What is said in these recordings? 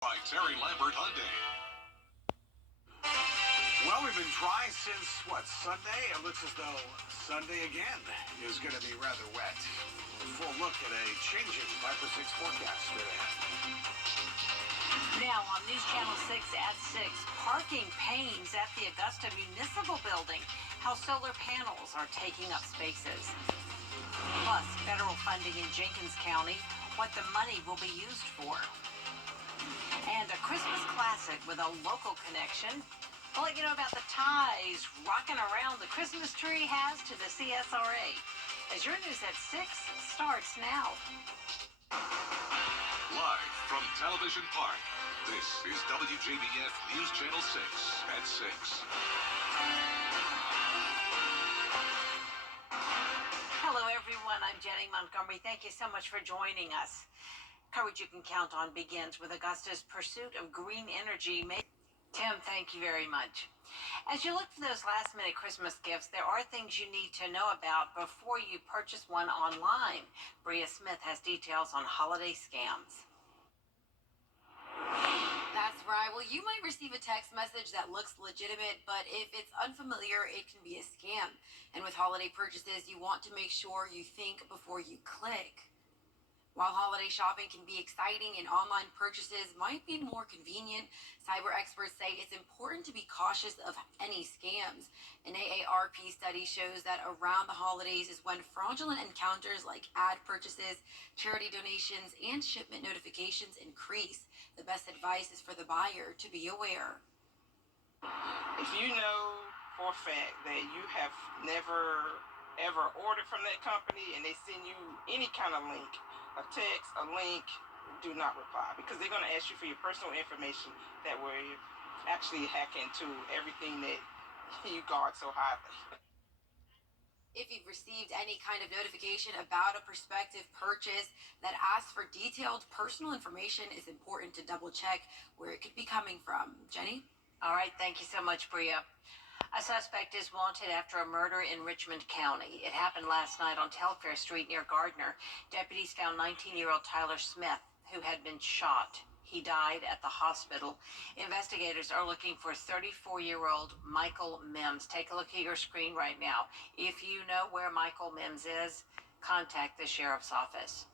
By Terry Lambert Hyundai. Well, we've been dry since, Sunday? It looks as though Sunday again is going to be rather wet. A full look at a changing 5 for 6 forecast straight ahead. Now on News Channel 6 at 6, parking pains at the Augusta Municipal Building, how solar panels are taking up spaces. Plus, federal funding in Jenkins County, what the money will be used for. And a Christmas classic with a local connection. I'll let you know about the ties rocking around the Christmas tree has to the CSRA. As your News at 6 starts now. Live from Television Park, this is WJBF News Channel 6 at 6. Hello, everyone. I'm Jenny Montgomery. Thank you so much for joining us. Coverage you can count on begins with Augusta's pursuit of green energy. Tim, thank you very much. As you look for those last-minute Christmas gifts, there are things you need to know about before you purchase one online. Bria Smith has details on holiday scams. That's right. Well, you might receive a text message that looks legitimate, but if it's unfamiliar, it can be a scam. And with holiday purchases, you want to make sure you think before you click. While holiday shopping can be exciting and online purchases might be more convenient, cyber experts say it's important to be cautious of any scams. An AARP study shows that around the holidays is when fraudulent encounters like ad purchases, charity donations, and shipment notifications increase. The best advice is for the buyer to be aware. If you know for a fact that you have never ever ordered from that company and they send you any kind of link, a text, a link, do not reply, because they're going to ask you for your personal information that will actually hack into everything that you guard so highly. If you've received any kind of notification about a prospective purchase that asks for detailed personal information, it's important to double check where it could be coming from. Jenny? All right, thank you so much, Bria. A suspect is wanted after a murder in Richmond County. It happened last night on Telfair Street near Gardner. Deputies found 19-year-old Tyler Smith, who had been shot. He died at the hospital. Investigators are looking for 34-year-old Michael Mims. Take a look at your screen right now. If you know where Michael Mims is, contact the sheriff's office.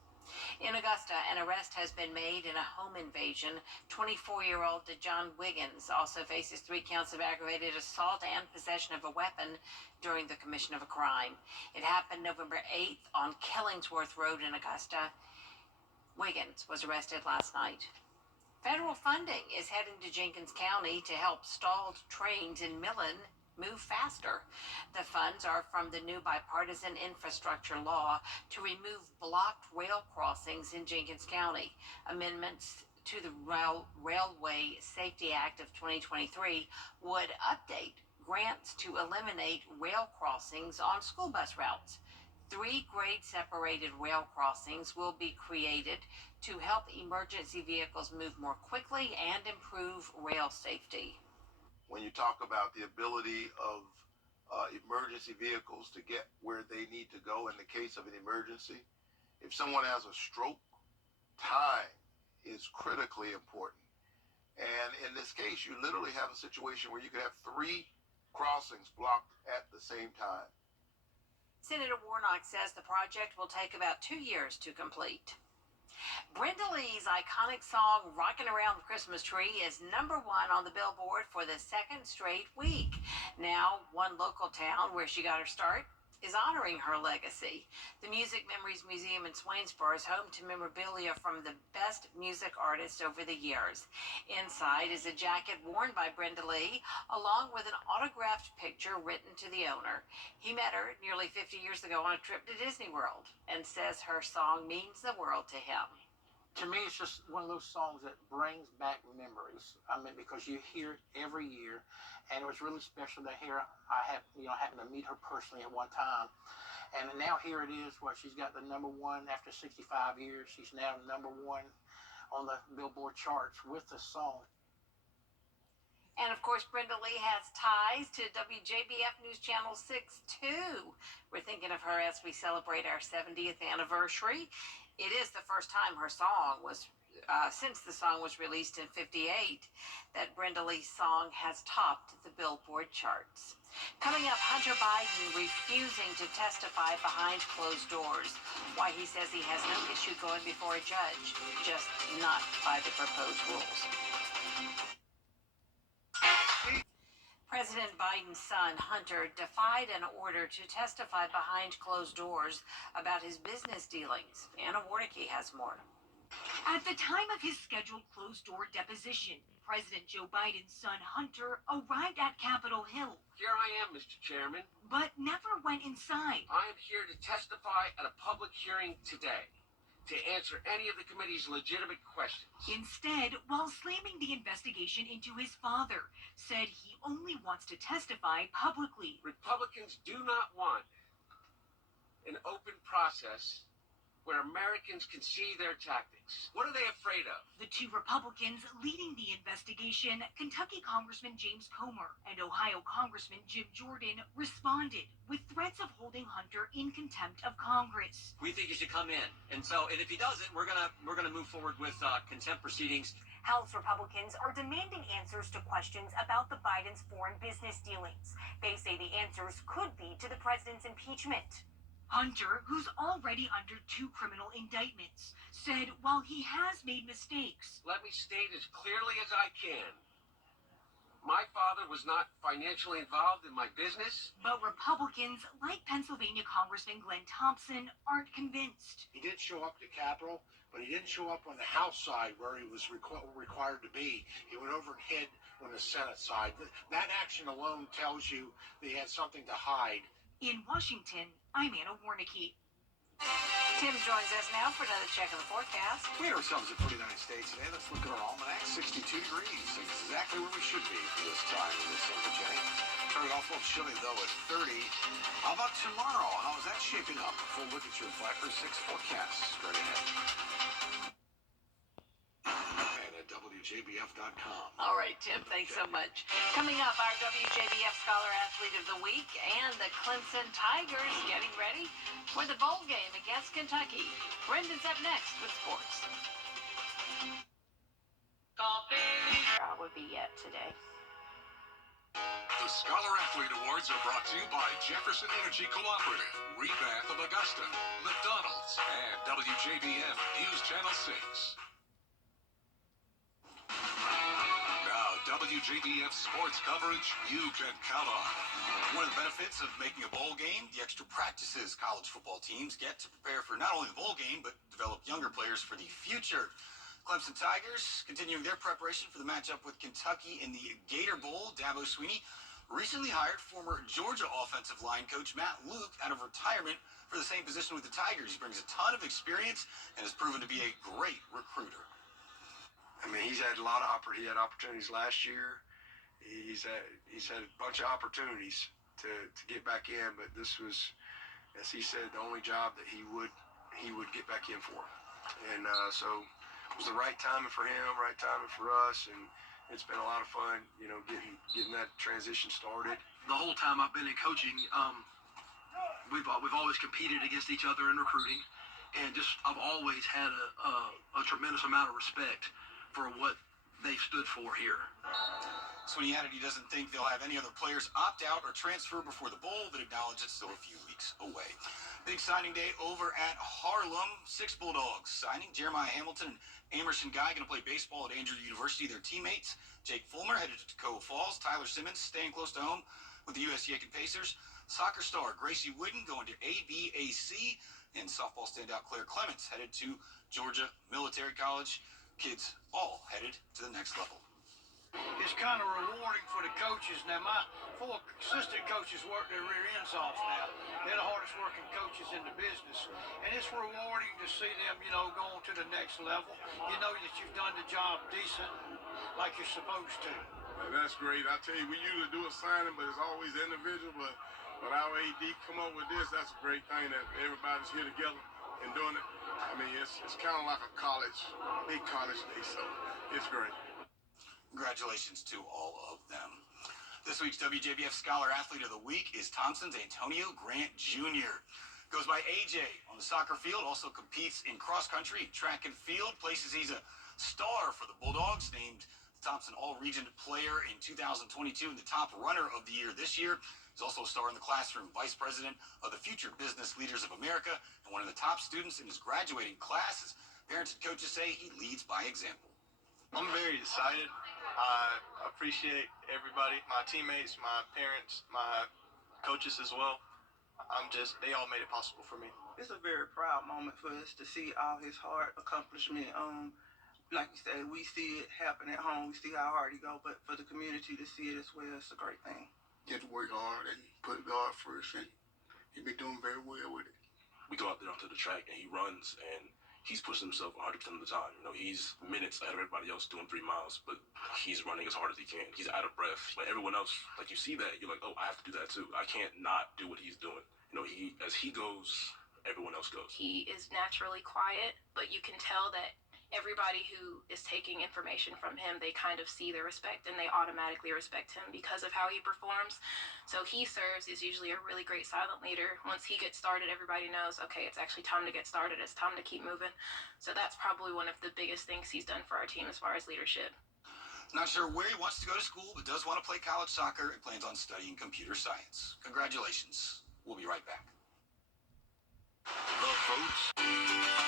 In Augusta, an arrest has been made in a home invasion. 24-year-old John Wiggins also faces 3 counts of aggravated assault and possession of a weapon during the commission of a crime. It happened November 8th on Killingsworth Road in Augusta. Wiggins was arrested last night. Federal funding is heading to Jenkins County to help stalled trains in Millen move faster. The funds are from the new bipartisan infrastructure law to remove blocked rail crossings in Jenkins County. Amendments to the Railway Safety Act of 2023 would update grants to eliminate rail crossings on school bus routes. 3 grade-separated rail crossings will be created to help emergency vehicles move more quickly and improve rail safety. When you talk about the ability of emergency vehicles to get where they need to go in the case of an emergency, if someone has a stroke, time is critically important. And in this case, you literally have a situation where you could have 3 crossings blocked at the same time. Senator Warnock says the project will take about 2 years to complete. Brenda Lee's iconic song, Rockin' Around the Christmas Tree, is #1 on the Billboard for the 2nd straight week. Now, one local town where she got her start is honoring her legacy. The Music Memories Museum in Swainsboro is home to memorabilia from the best music artists over the years. Inside is a jacket worn by Brenda Lee, along with an autographed picture written to the owner. He met her nearly 50 years ago on a trip to Disney World and says her song means the world to him. To me, it's just one of those songs that brings back memories. I mean, because you hear it every year, and it was really special to hear. I happened to meet her personally at one time, and now here it is, where she's got the #1 after 65 years. She's now #1 on the Billboard charts with the song. And of course, Brenda Lee has ties to WJBF News Channel 6 too. We're thinking of her as we celebrate our 70th anniversary. It is the first time her song was since the song was released in '58, that Brenda Lee's song has topped the Billboard charts. Coming up, Hunter Biden refusing to testify behind closed doors. Why he says he has no issue going before a judge, just not by the proposed rules. President Biden's son, Hunter, defied an order to testify behind closed doors about his business dealings. Anna Warnicki has more. At the time of his scheduled closed-door deposition, President Joe Biden's son Hunter arrived at Capitol Hill. Here I am, Mr. Chairman. But never went inside. I am here to testify at a public hearing today to answer any of the committee's legitimate questions. Instead, while slamming the investigation into his father, said he only wants to testify publicly. Republicans do not want an open process where Americans can see their tactics. What are they afraid of? The two Republicans leading the investigation, Kentucky Congressman James Comer and Ohio Congressman Jim Jordan, responded with threats of holding Hunter in contempt of Congress. We think he should come in, and if he doesn't, we're gonna move forward with contempt proceedings. House Republicans are demanding answers to questions about the Biden's foreign business dealings. They say the answers could lead to the president's impeachment. Hunter, who's already under 2 criminal indictments, said while he has made mistakes, Let me state as clearly as I can. My father was not financially involved in my business. but Republicans, like Pennsylvania Congressman Glenn Thompson, aren't convinced. He did show up to Capitol, but he didn't show up on the House side where he was required to be. He went over and hid on the Senate side. That action alone tells you that he had something to hide. In Washington, I'm Anna Warnicki. Tim joins us now for another check of the forecast. We had ourselves a pretty nice day today. Let's look at our almanac. 62 degrees. Exactly where we should be for this time in December, Jenny. Started off a little chilly, though, at 30. How about tomorrow? How is that shaping up? Full look at your Flat for 6 forecast straight ahead. And at WJBF.com. All right, Tim, thanks so much. Coming up, our WJBF Scholar Athlete of the Week and the Clemson Tigers getting ready for the bowl game against Kentucky. Brendan's up next with sports. I would be yet today. The Scholar Athlete Awards are brought to you by Jefferson Energy Cooperative, Rebath of Augusta, McDonald's, and WJBF News Channel 6. Now, WJBF sports coverage you can count on. One of the benefits of making a bowl game, the extra practices college football teams get to prepare for not only the bowl game, but develop younger players for the future. Clemson Tigers continuing their preparation for the matchup with Kentucky in the Gator Bowl. Dabo Swinney recently hired former Georgia offensive line coach Matt Luke out of retirement for the same position with the Tigers. He brings a ton of experience and has proven to be a great recruiter. I mean, he had opportunities last year. He's had a bunch of opportunities to get back in, but this was, as he said, the only job that he would get back in for. And so it was the right timing for him, right timing for us, and it's been a lot of fun, getting that transition started. The whole time I've been in coaching, we've always competed against each other in recruiting, and I've always had a tremendous amount of respect for what they've stood for here. Swinney added he doesn't think they'll have any other players opt out or transfer before the bowl, but acknowledged it's still a few weeks away. Big signing day over at Harlem. 6 Bulldogs signing Jeremiah Hamilton and Amerson Guy going to play baseball at Andrew University. Their teammates, Jake Fulmer headed to Tacoma Falls. Tyler Simmons staying close to home with the US Yankton Pacers. Soccer star Gracie Wooden going to ABAC. And softball standout Claire Clements headed to Georgia Military College. Kids all headed to the next level. It's kind of rewarding for the coaches. Now, my 4 assistant coaches work their rear ends off now. They're the hardest working coaches in the business. And it's rewarding to see them, going to the next level. You know that you've done the job decent, like you're supposed to. And that's great. I tell you, we usually do a signing, but it's always individual. But our AD come up with this, that's a great thing that everybody's here together and doing it. I mean, it's kind of like a big college day, so it's great. Congratulations to all of them. This week's WJBF Scholar Athlete of the Week is Thompson's Antonio Grant Jr. Goes by AJ on the soccer field, also competes in cross country, track and field, places he's a star for the Bulldogs, named the Thompson All-Region Player in 2022 and the top runner of the year this year. He's also a star in the classroom, vice president of the Future Business Leaders of America, and one of the top students in his graduating class. Parents and coaches say he leads by example. I'm very excited. I appreciate everybody, my teammates, my parents, my coaches as well. They all made it possible for me. It's a very proud moment for us to see all his hard accomplishment. Like you said, we see it happen at home. We see how hard he go, but for the community to see it as well, it's a great thing. You have to work hard and put God first, and he's been doing very well with it. We go out there onto the track, and he runs, and he's pushing himself 100% of the time. He's minutes ahead of everybody else doing 3 miles, but he's running as hard as he can. He's out of breath. Like everyone else, like you see that, you're like, oh, I have to do that too. I can't not do what he's doing. As he goes, everyone else goes. He is naturally quiet, but you can tell that everybody who is taking information from him, they kind of see the respect and they automatically respect him because of how he performs. So he serves as usually a really great silent leader. Once he gets started, everybody knows, okay, it's actually time to get started. It's time to keep moving. So that's probably one of the biggest things he's done for our team as far as leadership. Not sure where he wants to go to school, but does want to play college soccer and plans on studying computer science. Congratulations. We'll be right back. The votes